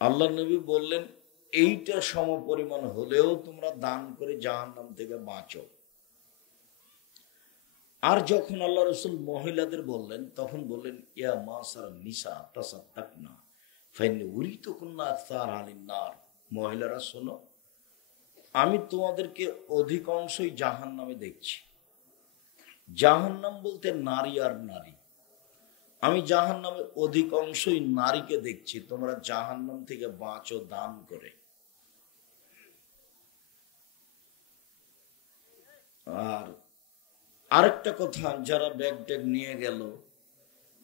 আল্লাহ নবী বললেন, এইটা সমপরিমাণ হলেও তোমরা দান করে জাহান্নাম থেকে বাঁচো। আর যখন আল্লাহ রসুল মহিলাদের বললেন, তখন বললেন, ইয়া মাসার নিসা তাসাদ্দাকনা ফাইন্নী উরিতুকুন্না আকসার আলিন নার। মহিলারা শোনো, আমি তোমাদেরকে অধিকাংশই জাহান্নামে দেখছি। জাহান্নাম বলতে নারী আর নারী। আমি জাহান্নামে অধিকাংশই নারীকে দেখছি, তোমরা জাহান্নাম থেকে বাঁচো দান করে। আর আরেকটা কথা, যারা ব্যাগ ট্যাগ নিয়ে গেল,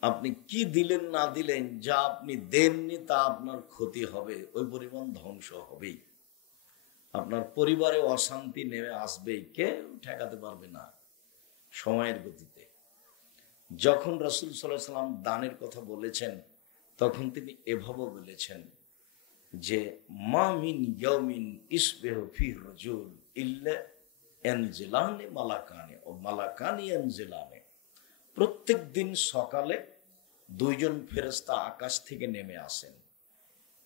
আপনি কি দিলেন না দিলেন, যা আপনি দেননি তা আপনার ক্ষতি হবে, ওই পরিমাণ ধ্বংস হবেই। আপনার পরিবারে অশান্তি নেমে আসবেই, কেউ ঠেকাতে পারবে না সময়ের গতিতে। যখন রাসূল সাল্লাল্লাহু আলাইহি সাল্লাম দানের কথা বলেছেন, তখন তিনি এভাবে বলেছেন যে, মা মিন ইয়াউমিন ইসবিহু ফিহি রাজুল ইল্লা আনজিলানি মালাকানি ও মালাকানি আনজিলানি। প্রত্যেক দিন সকালে দুইজন ফেরেশতা আকাশ থেকে নেমে আসেন।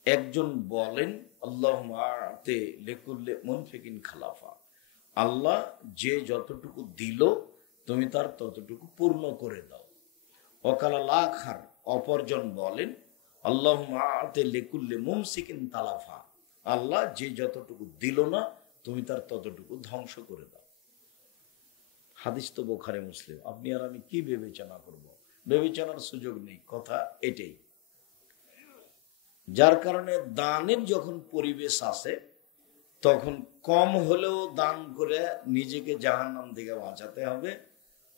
একজন বলেন, আল্লাহুম্মা আতি লিকুল্লি মুনফিকিন খালাফা, আল্লাহ যে যতটুকু দিল তুমি তার ততটুকু পূর্ণ করে দাও। ওয়াকালাল আখার, অপরজন বলেন, আল্লাহুম্মা আতি লিকুল্লি মুমসিকিন তালাফা, আল্লাহ যে যতটুকু দিল না তুমি তার ততটুকু ধ্বংস করে দাও। হাদিস তো বুখারী মুসলিম। আপনি আর আমি কি বিবেচনা করব? বিবেচনার সুযোগ নেই, কথা এটাই। যার কারণে দানের যখন পরিবেশ আসে, তখন কম হলেও দান করে নিজেকে জাহান্নাম থেকে বাঁচাতে হবে,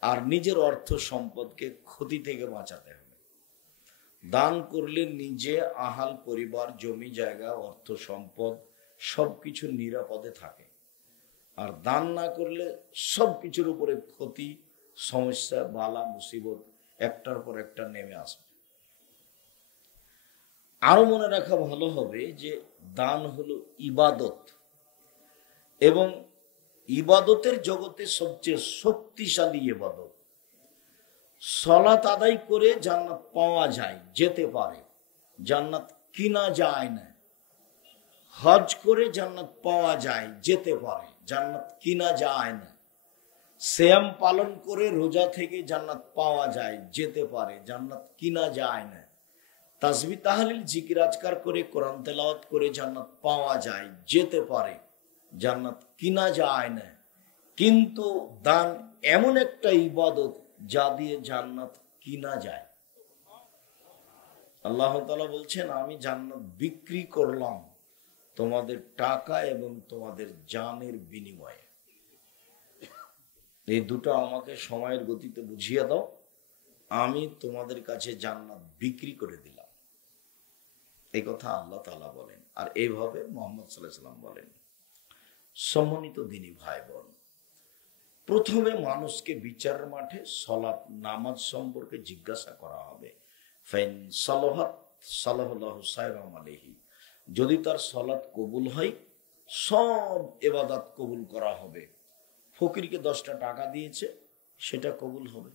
আর নিজের অর্থ সম্পদকে ক্ষতি থেকে বাঁচাতে হবে। দান করলে নিজে, আহাল, পরিবার, জমি জায়গা, অর্থ সম্পদ সবকিছু নিরাপদে থাকে। আর দান না করলে সবকিছুর উপরে ক্ষতি, সমস্যা, বালা, মুসিবত একটার পর একটা নেমে আসবে। আরো মনে রাখা ভালো হবে যে দান হলো ইবাদত, এবং ইবাদতের জগতে সবচেয়ে শক্তিশালী ইবাদত। সালাত আদায় করে জান্নাত পাওয়া যায়, যেতে পারে, জান্নাত কিনা যায় না। হজ করে জান্নাত পাওয়া যায়, যেতে পারে, জান্নাত কিনা যায় না। সিয়াম পালন করে, রোজা থেকে জান্নাত পাওয়া যায়, যেতে পারে, জান্নাত কিনা যায় না। তাসবিহ তাহলিল জিকির আজকার করে, কোরআন তেলাওয়াত করে জান্নাত পাওয়া যায়, যেতে পারে, জান্নাত কিনা যায় না। কিন্তু দান এমন একটা ইবাদত যা দিয়ে জান্নাত কিনা যায়। আল্লাহ তাআলা বলছেন, আমি জান্নাত বিক্রি করলাম তোমাদের টাকা এবং তোমাদের জানের বিনিময়ে। এই দুটো আমাকে সময়ের গতিতে বুঝিয়ে দাও, আমি তোমাদের কাছে জান্নাত বিক্রি করে দিলাম। এই কথা আল্লাহ তাআলা বলেন, আর এইভাবে মুহাম্মদ সাল্লাল্লাহু আলাইহি ওয়াসাল্লাম বলেন। সম্মানিত দ্বীনি ভাই বোন, প্রথমে মানুষকে বিচারের মাঠে সালাত, নামাজ সম্পর্কে জিজ্ঞাসা করা হবে। ফাইন সালাহাত সালাহুল্লাহু সায়রাম আলাইহি, যদি তার সালাত কবুল হয়, সব ইবাদত কবুল করা হবে। ফকিরকে 10টা টাকা দিয়েছে, সেটা কবুল হবে।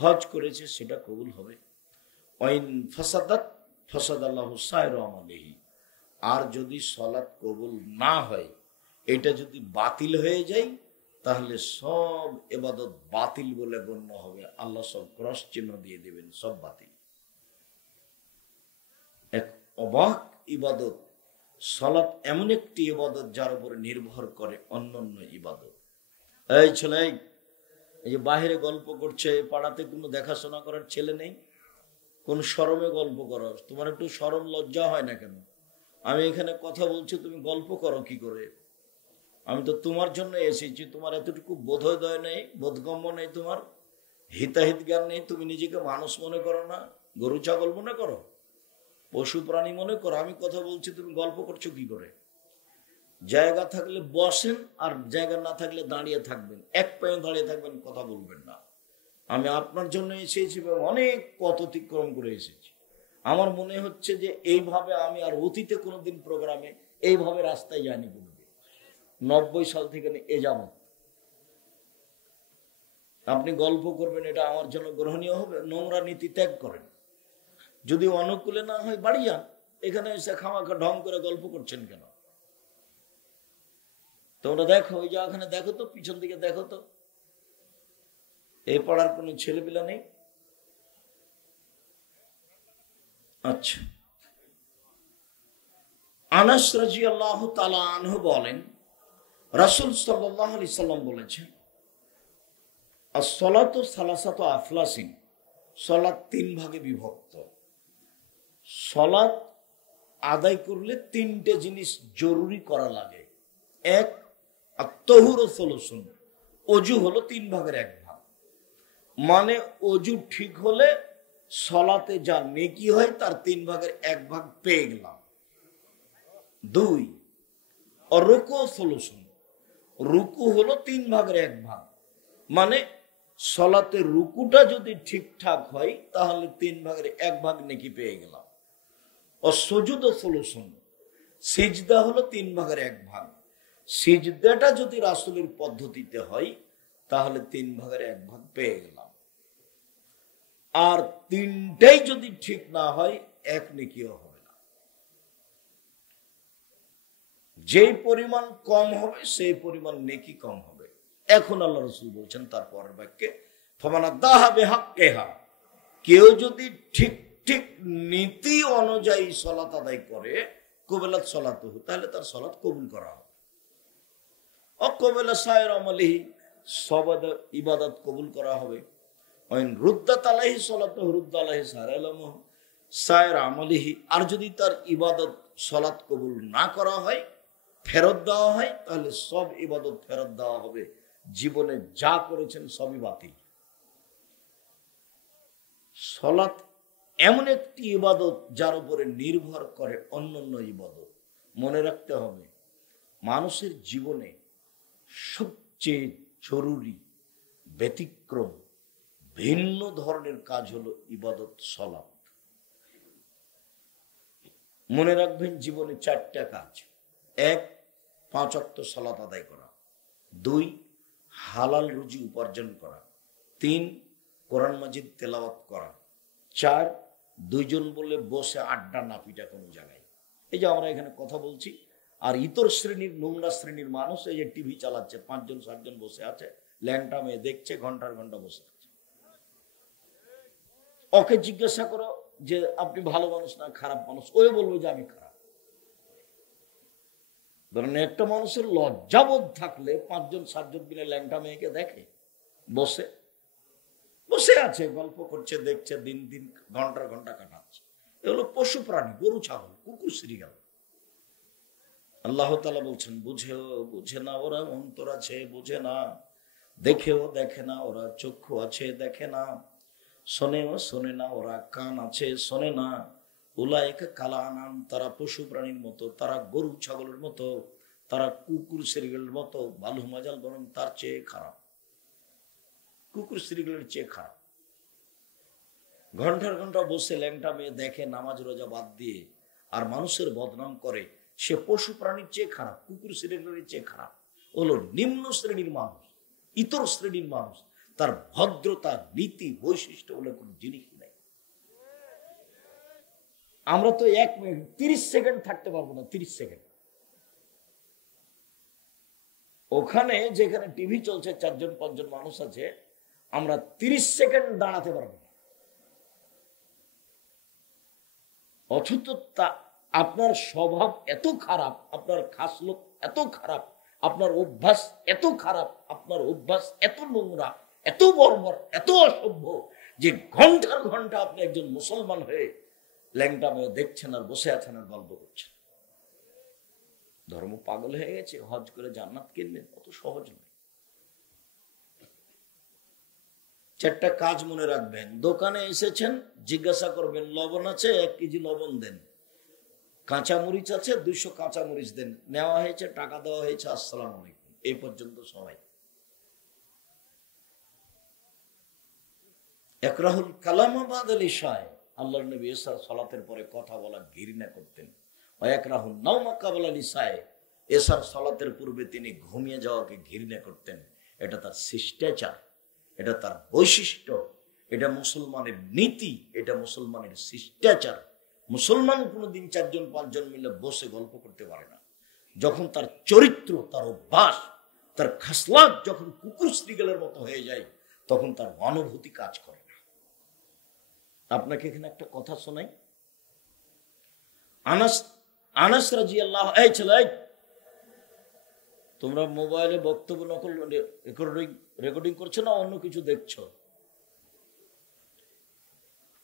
হজ করেছে, সেটা কবুল হবে। ওয়াইন ফাসাদাত ফাসাদাল্লাহু সায়রাম আলাইহি, আর যদি সালাত কবুল না হয়, এটা যদি বাতিল হয়ে যায়, তাহলে সব ইবাদত বাতিল বলে গণ্য হবে। আল্লাহ সব ক্রস চিহ্ন দিয়ে দেবেন, সব বাতিল। এক অবাক ইবাদত সালাত, এমন একটি ইবাদত যার উপরে নির্ভর করে অন্যান্য ইবাদত। এই ছেলে, এই যে বাহিরে গল্প করছে, পাড়াতে কোনো দেখাশোনা করার ছেলে নেই, কোন শরমে গল্প করো? তোমার একটু শরম লজ্জা হয় না কেন? আমি এখানে কথা বলছি, তুমি গল্প করো কি করে? আমি তো তোমার জন্য এসেছি। তোমার এতটুকু বোধোদয় নেই, বোধগম্য নেই, তোমার হিতাহিত জ্ঞান নেই। তুমি নিজেকে মানুষ মনে করো না, গরু ছাগল মনে করো, পশু প্রাণী মনে করো। আমি কথা বলছি, তুমি গল্প করছো কি করে? জায়গা থাকলে বসেন, আর জায়গা না থাকলে দাঁড়িয়ে থাকবেন, এক পায়ে দাঁড়িয়ে থাকবেন, কথা বলবেন না। আমি আপনার জন্য এসেছি, অনেক পথ অতিক্রম করে এসেছি। আমার মনে হচ্ছে যে এইভাবে আমি আর অতীতে কোনোদিন প্রোগ্রামে এইভাবে রাস্তায় যাইনি কোনোদিন। 90 সাল থেকে এ যাবত আপনি গল্প করবেন, এটা আমার জন্য গ্রহণীয় হবে? নোংরা নীতি ত্যাগ করেন। যদি অনুকূলে না হয় বাড়ি যান, এখানে এসে খামাখা ঢং করে গল্প করছেন কেন? তোমরা দেখো, ওই যে ওখানে দেখো তো, পিছন দিকে দেখো তো, এই পাড়ার কোনো ছেলেপিলা নেই? আচ্ছা, আনাস রাদিয়াল্লাহু তাআলা আনহু বলেন, রাসূল সাল্লাল্লাহু আলাইহি সাল্লাম বলেছেন, as-salatu salasatu aflasin, সালাত তিন ভাগে বিভক্ত। সালাত আদায় করলে তিনটে জিনিস জরুরি করা লাগে। এক, আত-তাহুরু সুলুসুন, অজু হলো তিন ভাগের এক ভাগ, মানে অজু ঠিক হলে সালাতে যা নেকি হয় তার তিন ভাগের এক ভাগ পেয়ে গেলাম। দুই, রুকু সুলুসুন, রুকু হলো তিন ভাগের এক ভাগ, মানে সালাতে রুকুটা যদি ঠিকঠাক হয় তাহলে তিন ভাগের এক ভাগ নেকি পেয়ে গেলাম। ও সুজুদ সুলুসুন, সিজদা হলো তিন ভাগের এক ভাগ, সিজদাটা যদি রাসূলের পদ্ধতিতে হয় তাহলে তিন ভাগের এক ভাগ পেয়ে গেলাম। আর তিনটাই যদি ঠিক না হয় এক নেকিও হবে না। যেই পরিমাণ কম হবে সেই পরিমাণ নেকি কম হবে। এখন আল্লাহ রাসূল বলছেন তার পরের বাক্যে, ফামানাদাহা বিহাক্কিহা, কেউ যদি ঠিক ঠিক নীতি অনুযায়ী সালাত আদায় করে, কবিলাত সালাতুহু, তাহলে তার সালাত কবুল করা হবে। অকবিলা সায়ের আমলিহি, সব ইবাদত কবুল করা হবে। ওয়াইন রুদ্দাত আলাইহি সালাতুহু রুদ্দা আলাইহি সায়ের আমলিহি, আর যদি তার ইবাদত সালাত কবুল না করা হয়, ফেরত দেওয়া হয়, তাহলে সব ইবাদত ফেরত দেওয়া হবে। জীবনে যা করেছেন সবই বাতিল। সালাত এমন একটি ইবাদত যার উপরে নির্ভর করে অন্যান্য ইবাদত। মনে রাখতে হবে, মানুষের জীবনে সবচেয়ে জরুরি, ব্যতিক্রম, ভিন্ন ধরনের কাজ হলো ইবাদত, সালাত। মনে রাখবেন, জীবনে চারটা কাজ। এক, 5 ওয়াক্ত সালাত আদায় করা। 2, হালাল রুজি উপার্জন করা। 3, কোরআন মাজিদ তেলাওয়াত করা। 4, দুইজন বলে বসে আড্ডা না পিটা কোনো জায়গায়। এই যে আমরা এখানে কথা বলছি, আর ইতর শ্রেণীর, নোংরা শ্রেণীর মানুষ এই যে টিভি চালাচ্ছে, 5 জন 7 জন বসে আছে, ল্যাংটা মেয়ে দেখছে, ঘন্টার ঘন্টা বসে আছে। ওকে জিজ্ঞাসা করো যে আপনি ভালো মানুষ না খারাপ মানুষ, ওই বলবে যে আমি খারাপ। ধরেন একটা মানুষের লজ্জাবোধ থাকলে 5 জন 7 জন মিলে ল্যাংটা মেয়েকে দেখে, বসে বসে আছে, গল্প করছে, দেখছে, দিন দিন ঘন্টার ঘন্টা কাটাচ্ছে। এগুলো পশু প্রাণী, গরু ছাগল, কুকুর শ্রীগাল। আল্লাহ তাআলা বলছেন, বুঝেও বুঝে না ওরা, অন্তর আছে বোঝে না, দেখেও দেখে না ওরা, চক্ষু আছে দেখে না, শোনেও শোনে না ওরা, কান আছে শোনে না। উলাইকা কালা আনাম, তারা পশু প্রাণীর মতো, তারা গরু ছাগলের মতো, তারা কুকুর শ্রীগালের মতো। বালু মাজাল বরং তার চেয়ে খারাপ, কুকুর শ্রীগালের চেয়ে খারাপ। ঘন্টার ঘন্টা বসে ল্যাংটা মেয়ে দেখে, নামাজ রোজা বাদ দিয়ে, আর মানুষের বদনাম করে, সে পশু প্রাণীর চেয়ে খারাপ, কুকুর শ্রেণীর চেয়ে খারাপ। হলো নিম্ন শ্রেণীর মানুষ, ইতর শ্রেণীর মানুষ। তার ভদ্রতা, নীতি, বৈশিষ্ট্য বলে কোন জিনিসই নাই। আমরা তো 1 মিনিট 30 সেকেন্ড থাকতে পারবো না, 30 সেকেন্ড। ওখানে যেখানে টিভি চলছে, 4 জন 5 জন মানুষ আছে, আমরা 30 সেকেন্ড দাঁড়াতে পারবো না। অথচ আপনার স্বভাব এত খারাপ, আপনার খাসলুক এত খারাপ, আপনার অভ্যাস এত খারাপ, আপনার অভ্যাস এত নোংরা, এত বর্বর, এত অসভ্য, যে ঘন্টার ঘন্টা আপনি একজন মুসলমান হয়ে ল্যাংটা মেয়ে দেখছেন আর বসে আছেন আর গল্প করছেন। ধর্ম পাগল হয়ে গেছে, হজ করে জান্নাত কিনবেন, অত সহজ নয়। 4টা কাজ মনে রাখবেন। দোকানে এসেছেন, জিজ্ঞাসা করবেন লবণ আছে, 1 কেজি লবণ দেন। কাঁচামরিচ আছে, 200 কাঁচামরিচ দেন। নেওয়া হয়েছে, টাকা দেওয়া হয়েছে, আসসালামু আলাইকুম, এই পর্যন্ত সবাই। একরাহুল কালামা বাদাল ইশায়, আল্লাহর নবী এশার সালাতের পরে কথা বলা ঘৃণা করতেন। একরাহুল নাওমা কাবলা ইশায়, এশার সালাতের পূর্বে তিনি ঘুমিয়ে যাওয়াকে ঘৃণা করতেন। এটা তার শিষ্টাচার, এটা তার বৈশিষ্ট্য, এটা মুসলমানের নীতি, এটা মুসলমানের শিষ্টাচার। মুসলমান কোনোদিন 4-5 মিলে বসে গল্প করতে পারে না। যখন তার চরিত্র, তার অভ্যাস, তার খাসলাত যখন কুকুর শ্রীগালের মতো হয়ে যায়, তখন তার অনুভূতি কাজ করে না। আপনাকে এখানে একটা কথা শোনাই। আনাস রাদিয়াল্লাহু, এই ছেলে, তোমরা মোবাইলে বক্তব্য নকল রেকর্ডিং করছো না অন্য কিছু দেখছো?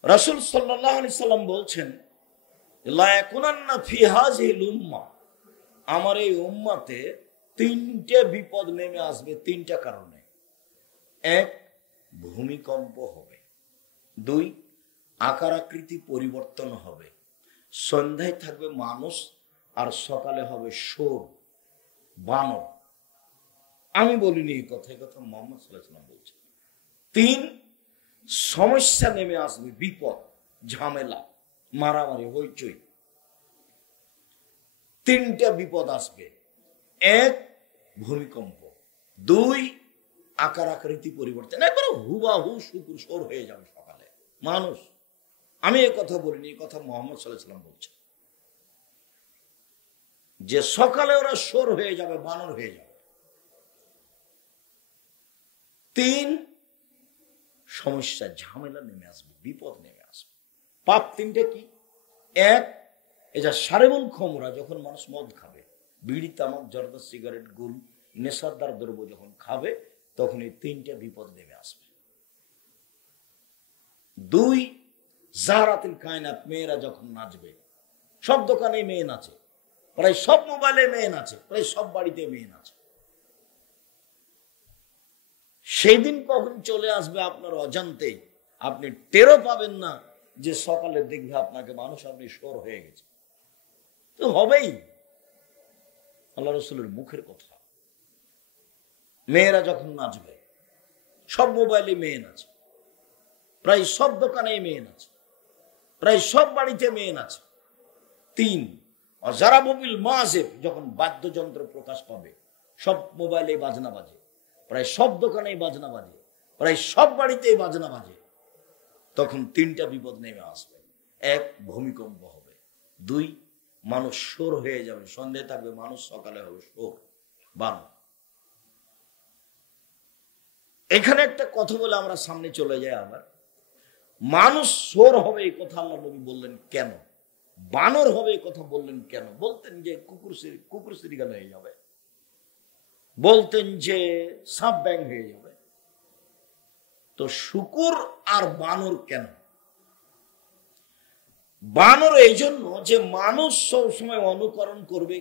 রাসূল সাল্লাল্লাহু আলাইহি সাল্লাম বলছেন, লা ইয়াকুনান্না ফি হাযিহিল উম্মাহ, আমার এই উম্মাতে 3টে বিপদ নেমে আসবে 3টা কারণে। 1, ভূমিকম্প হবে। 2, আকার আকৃতি পরিবর্তন হবে। সন্ধ্যায় থাকবে মানুষ আর সকালে হবে শোর, বানর। আমি বলিনি এই কথা, এই কথা মুহাম্মদ সাল্লাল্লাহু আলাইহি ওয়াসাল্লাম বলছেন। 3, সমস্যা নেমে আসবে, বিপদ, ঝামেলা, মারামারি, হইচই। 3টা বিপদ আসবে। 1, ভূমিকম্প। 2, আকার আকৃতি পরিবর্তন, একবারে হুবাহু শুকুর শোর হয়ে যাবে সকালে মানুষ। আমি এই কথা বলিনি, এই কথা মুহাম্মদ সাল্লাল্লাহু আলাইহি ওয়াসাল্লাম বলছেন, যে সকালে ওরা শোর হয়ে যাবে, বানর হয়ে যাবে। 3, সমস্যা, ঝামেলা নেমে আসবে, বিপদ নেমে আসবে। পাপ 3টে কি? 1, এটা সারেবুল খমরা, যখন মানুষ মদ খাবে, বিড়ি, তামাক, জর্দা, সিগারেট, গুল, নেশাদার দ্রব্য যখন খাবে, তখন এই 3টা বিপদ নেমে আসবে। 2, জাহরাতুল কায়নাত, মেয়েরা যখন নাচবে, সব দোকানে মেয়ে নাচে, প্রায় সব মোবাইলে মেয়ে নাচে, প্রায় সব বাড়িতে মেয়ে নাচে। সেই দিন কখন চলে আসবে আপনার অজান্তেই, আপনি টেরও পাবেন না যে সকালে দেখবে আপনাকে মানুষ, আপনি শোর হয়ে গেছে। তো হবেই, আল্লাহ রাসূলের মুখের কথা। মেয়েরা যখন নাচবে, সব মোবাইলে মেয়ে নাচে, প্রায় সব দোকানে মেয়ে নাচে, প্রায় সব বাড়িতে মেয়ে নাচে। 3, অজারাবুল মাযিব, যখন বাদ্যযন্ত্র প্রকাশ পাবে, সব মোবাইলে বাজনা বাজে, প্রায় সব দোকানেই বাজনা বাজে, প্রায় সব বাড়িতেই বাজনা বাজে, তখন 3টা বিপদ নেমে আসবে। 1, ভূমিকম্প হবে। 2, মানুষ শোর হয়ে যাবে, সন্ধ্যায় থাকবে মানুষ, সকালে হবে শোর, বানর। এখানে একটা কথা বলে আমরা সামনে চলে যাই। আবার মানুষ শোর হবে এই কথা আল্লাহ নবী বললেন কেন? বানর হবে এই কথা বললেন কেন? বলতেন যে কুকুর শ্রীগাল হয়ে যাবে, বলতেন যে সাপ ব্যাং হয়ে যাবে। তো শুকুর আর বানর কেন? বানর এই জন্য যে মানুষ সবসময় অনুকরণ করবে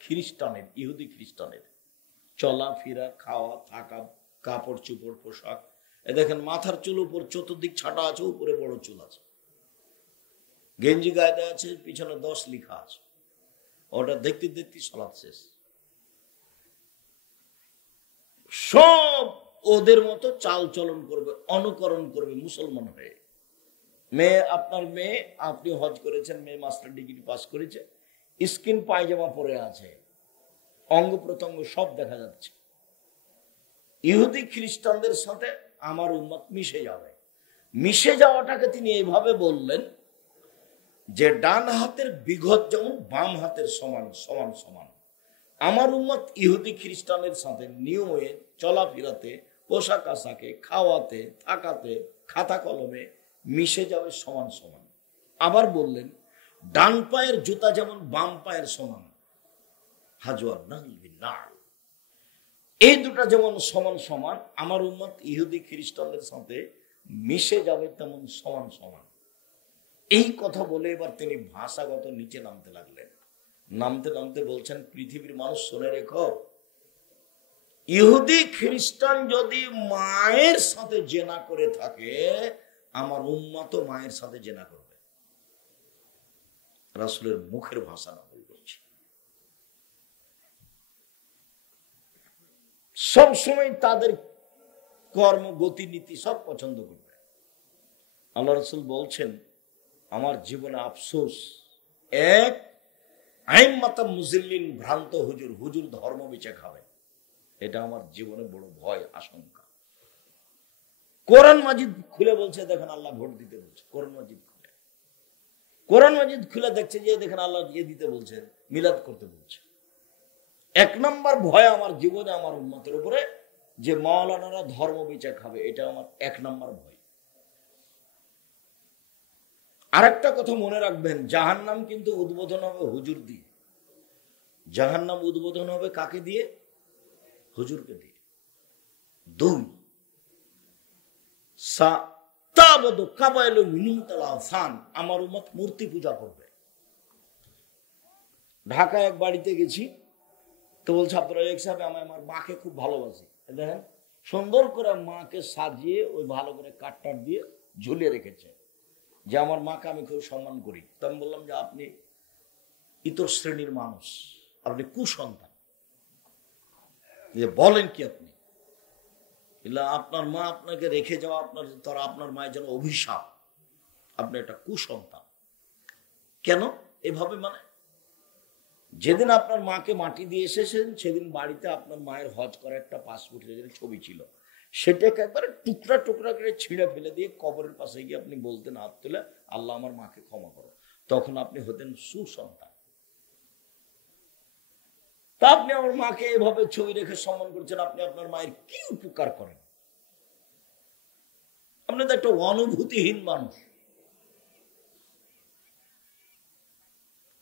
খ্রিস্টানের, ইহুদি খ্রিস্টানের চলাফেরা, খাওয়া, থাকা, কাপড় চোপড়, পোশাক। এ দেখেন, মাথার চুল উপর চতুর্দিক ছাটা আছে, উপরে বড় চুল আছে, গেঞ্জি গায়ে দেওয়া আছে, পিছনে 10 লেখা আছে। ওটা দেখতে দেখতে সালাত শেষ। সব ওদের মতো চাল চলন করবে, অনুকরণ করবে মুসলমান হয়ে। মেয়ে, আপনার মেয়ে, আপনি হজ করেছেন, মেয়ে মাস্টার ডিগ্রি পাস করেছে, স্কিন পায়জামা পরে আছে, অঙ্গ প্রত্যঙ্গ সব দেখা যাচ্ছে। ইহুদি খ্রিস্টানদের সাথে আমার উম্মত মিশে যাবে। মিশে যাওয়াটাকে তিনি এইভাবে বললেন যে ডান হাতের বিঘত যেমন বাম হাতের সমান সমান সমান, আমার উম্মত ইহুদি খ্রিস্টানের সাথে নিয়মে, চলাফেরাতে, পোশাক আশাকে, খাওয়াতে, থাকাতে, খাতা কলমে মিশে যাবে সমান সমান। আবার বললেন, ডান পায়ের জুতা যেমন বাম পায়ের সমান, হাজওয়ার নাল বিন নাল, এই দুটা যেমন সমান সমান, আমার উম্মত ইহুদি খ্রিস্টানদের সাথে মিশে যাবে তেমন সমান সমান। এই কথা বলে এবার তিনি ভাষাগত নিচে নামতে লাগলেন। নামতে নামতে বলছেন, পৃথিবীর মানুষ শুনে রেখো, ইহুদি খ্রিস্টান যদি মায়ের সাথে জেনা করে থাকে, আমার উম্মত মায়ের সাথে জেনা করবে। রাসূলের মুখের ভাষা না বলছি। সবসময় তাদের কর্ম, গতিনীতি সব পছন্দ করবে। আল্লাহ রাসূল বলছেন, আমার জীবনে আফসোস, 1, আইম্মাতাম মুজিল্লিন, ভ্রান্ত হুজুর, হুজুর ধর্ম বেঁচে খাবে, এটা আমার জীবনে বড় ভয়, আশঙ্কা। কোরআন মাজিদ খুলে বলছে, দেখেন আল্লাহ ভোট দিতে বলছে, কোরআন মাজিদ খুলে। কোরআন মাজিদ খুলে দেখছে যে দেখেন আল্লাহ ইয়ে দিতে বলছেন, মিলাদ করতে বলছে। এক নম্বর ভয় আমার জীবনে আমার উম্মতের উপরে যে মাওলানারা ধর্ম বিচার খাবে, এটা আমার এক নম্বর ভয়। আরেকটা কথা মনে রাখবেন, জাহান্নাম কিন্তু উদ্বোধন হবে হুজুর দিয়ে। জাহান্নাম উদ্বোধন হবে কাকে দিয়ে? হুজুরকে দিয়ে। দুই, আমার উম্মত মূর্তি পূজা করবে। ঢাকায় এক বাড়িতে গেছি, তো বলছে আপনারা এক সাহেব আমি আমার মাকে খুব ভালোবাসি, দেখেন সুন্দর করে মাকে সাজিয়ে ওই ভালো করে কাঠটার দিয়ে ঝুলিয়ে রেখেছে যে আমার মাকে আমি খুব সম্মান করি। তো আমি বললাম যে আপনি ইতর শ্রেণীর মানুষ, আপনি কুসন্তান, যে বলেন কি আপনি? আপনার মা আপনাকে রেখে যাওয়া আপনার মায়ের জন্য অভিশাপ, আপনি একটা কুসন্তান। কেন এভাবে? মানে যেদিন আপনার মাকে মাটি দিয়ে এসেছেন সেদিন বাড়িতে আপনার মায়ের হজ করা একটা পাসপোর্টের ছবি ছিল, সেটাকে একবারে টুকরা টুকরা করে ছিঁড়ে ফেলে দিয়ে কবরের পাশে গিয়ে আপনি বলতেন হাত তুলে, আল্লাহ আমার মাকে ক্ষমা করো, তখন আপনি হতেন সুসন্তান। তা আপনি আমার মাকে এভাবে ছবি রেখে সম্মান করছেন, আপনি আপনার মায়ের কি উপকার করেন? আপনি তো একটা অনুভূতিহীন মানুষ,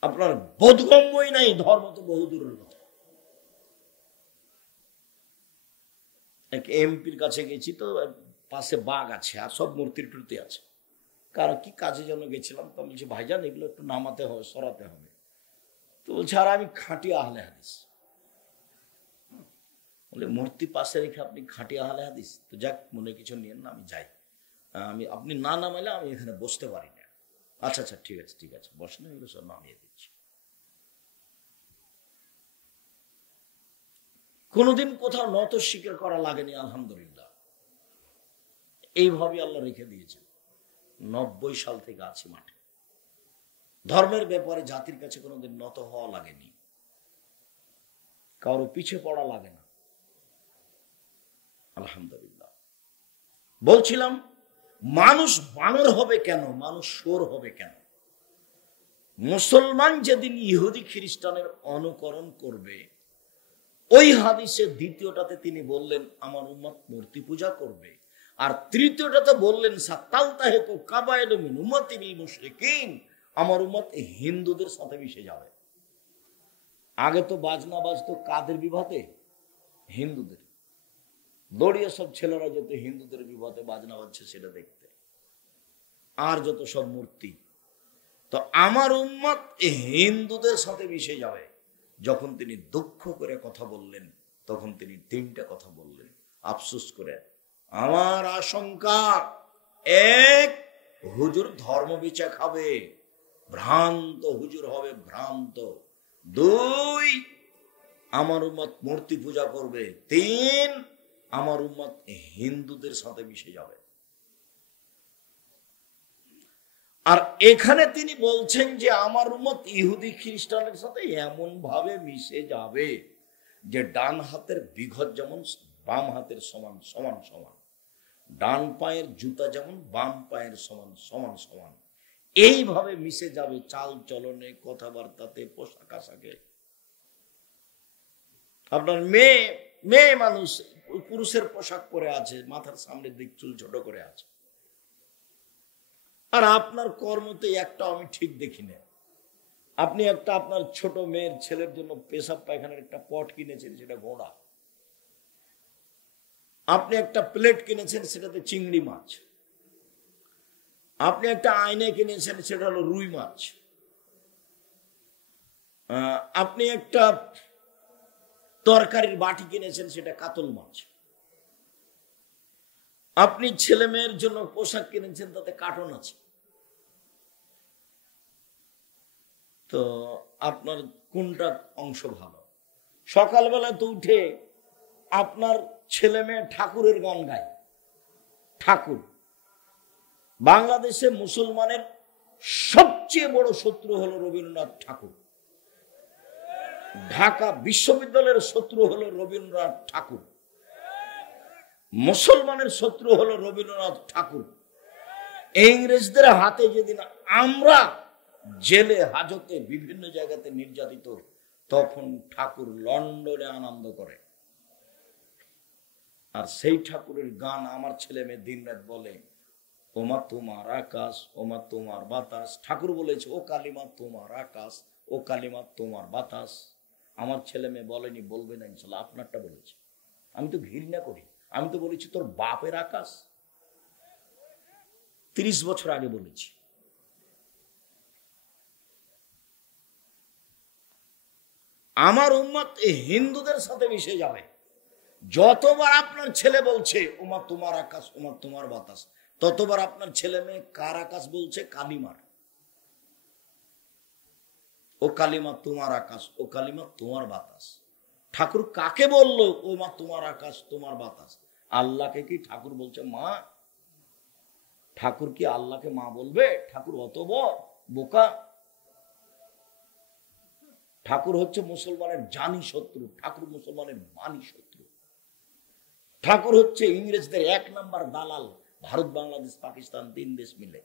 আপনার বোধগম্যই নাই, ধর্ম তো বহু দূরের কথা। এক এমপির কাছে গেছি, তো পাশে বাঘ আছে আর সব মূর্তি টুর্তি আছে, কারণ কি কাজে জন্য গেছিলাম, তো বলছি ভাইজান এগুলো একটু নামাতে হবে, সরাতে হবে। তো বলছে আর আমি খাঁটি আহলে হাদিস। বলে মূর্তি পাশে রেখে আপনি খাঁটি আহলে হাদিস? তো যাক, মনে কিছু নিয়েন না, আমি যাই, আপনি না নামাইলে আমি এখানে বসতে পারি না। আচ্ছা আচ্ছা ঠিক আছে ঠিক আছে, বসেন, এগুলো সব নামিয়ে দিচ্ছি। কোনোদিন কোথাও নত স্বীকার করা লাগেনি, আলহামদুলিল্লাহ। এইভাবে আল্লাহ রেখে দিয়েছেন। 90 সাল থেকে আছি মাঠে, ধর্মের ব্যাপারে জাতির কাছে কোনোদিন নত হওয়া লাগেনি, কারো পিছে পড়া লাগে না, আলহামদুলিল্লাহ। বলছিলাম মানুষ বানর হবে কেন, মানুষ শোর হবে কেন? মুসলমান যেদিন ইহুদি খ্রিস্টানের অনুকরণ করবে, ওই হাদিসের দ্বিতীয়টাতে তিনি বললেন আমার উম্মত মূর্তি পূজা করবে, আর তৃতীয়টাতে বললেন সাতালতাহেতু কাবায়দু মিন উম্মতিল মুশরিকিন, আমার উম্মত হিন্দুদের সাথে মিশে যাবে। আগে তো বাজনা বাজতো কাদের বিবাদে? হিন্দুদের। দড়িয়ে সব ছেলেরা যেত হিন্দুদের বিবাদে বাজনা বাজছে সেটা দেখতে, আর যত সব মূর্তি। তো আমার উম্মত হিন্দুদের সাথে মিশে যাবে। যখন তিনি দুঃখ করে কথা বললেন, তখন তিনি 3টা কথা বললেন আফসোস করে। আমার আশঙ্কা, 1, হুজুর ধর্ম বিচার খাবে, ভ্রান্ত হুজুর হবে, ভ্রান্ত। 2, আমার উম্মত মূর্তি পূজা করবে। 3, আমার উম্মত হিন্দুদের সাথে মিশে যাবে। আর এখানে তিনি বলছেন যে আমার উম্মত ইহুদি খ্রিস্টানের সাথে এমন ভাবে মিশে যাবে যে ডান হাতের বিঘত যেমন বাম হাতের সমান সমান সমান, ডান পায়ের জুতা যেমন বাম পায়ের সমান সমান সমান, এইভাবে মিশে যাবে চাল চলনে, কথাবার্তাতে, পোশাক আশাকে। আপনার মেয়ে মানুষ পুরুষের পোশাক পরে আছে, মাথার সামনের দিক চুল ছোট করে আছে, আর আপনার কর্মতে একটা আমি ঠিক দেখি না। আপনি একটা আপনার ছোট মেয়ের ছেলের জন্য পেশাব পায়খানার একটা পট কিনেছেন, সেটা ঘোড়া। আপনি একটা প্লেট কিনেছেন, সেটাতে চিংড়ি মাছ। আপনি একটা আয়না কিনেছেন, সেটা হলো রুই মাছ। আপনি একটা তরকারির বাটি কিনেছেন, সেটা কাতল মাছ। আপনি ছেলে মেয়ের জন্য পোশাক কিনেছেন, তাতে কার্টন আছে। তো আপনার কোনটা অংশ ভালো? সকালবেলা তো উঠে আপনার ছেলে মেয়ে ঠাকুরের গান গায়। ঠাকুর, বাংলাদেশে মুসলমানের সবচেয়ে বড় শত্রু হলো রবীন্দ্রনাথ ঠাকুর। ঢাকা বিশ্ববিদ্যালয়ের শত্রু হলো রবীন্দ্রনাথ ঠাকুর। মুসলমানের শত্রু হলো রবীন্দ্রনাথ ঠাকুর। ইংরেজদের হাতে যেদিন আমরা জেলে হাজতে বিভিন্ন জায়গাতে নির্যাতিত, তখন ঠাকুর লন্ডনে আনন্দ করে। আর সেই ঠাকুরের গান আমার ছেলে মেয়ে দিন রাত বলে, ওমা তোমার আকাশ, ওমা তোমার বাতাস। ঠাকুর বলেছে ও কালিমা তোমার আকাশ, ও কালিমা তোমার বাতাস। আমার ছেলে মেয়ে বলেনি, বলবে না ইনশাল্লাহ, আপনারটা বলেছে। আমি তো ঘৃণা করি, আমি তো বলেছি তোর বাপের আকাশ, 30 বছর আগে বলেছি। আমার উম্মত এই হিন্দুদের সাথে মিশে যাবে। যতবার আপনার ছেলে বলছে ওমা তোমার আকাশ, ওমা তোমার বাতাস, ততবার আপনার ছেলে মেয়ে কার আকাশ বলছে? কালিমার। ও কালিমা তোমার আকাশ, ও কালিমা তোমার বাতাস। ঠাকুর কাকে বললো ওমা তোমার আকাশ তোমার বাতাস? আল্লাহকে কি ঠাকুর বলছে মা? ঠাকুর কি আল্লাহকে মা বলবে? ঠাকুর অত বোকা? ঠাকুর হচ্ছে মুসলমানের জানি শত্রু, ঠাকুর মুসলমানের মানি শত্রু। ঠাকুর হচ্ছে ইংরেজদের 1 নাম্বার দালাল, ভারত বাংলাদেশ পাকিস্তান 3 দেশ মিলে।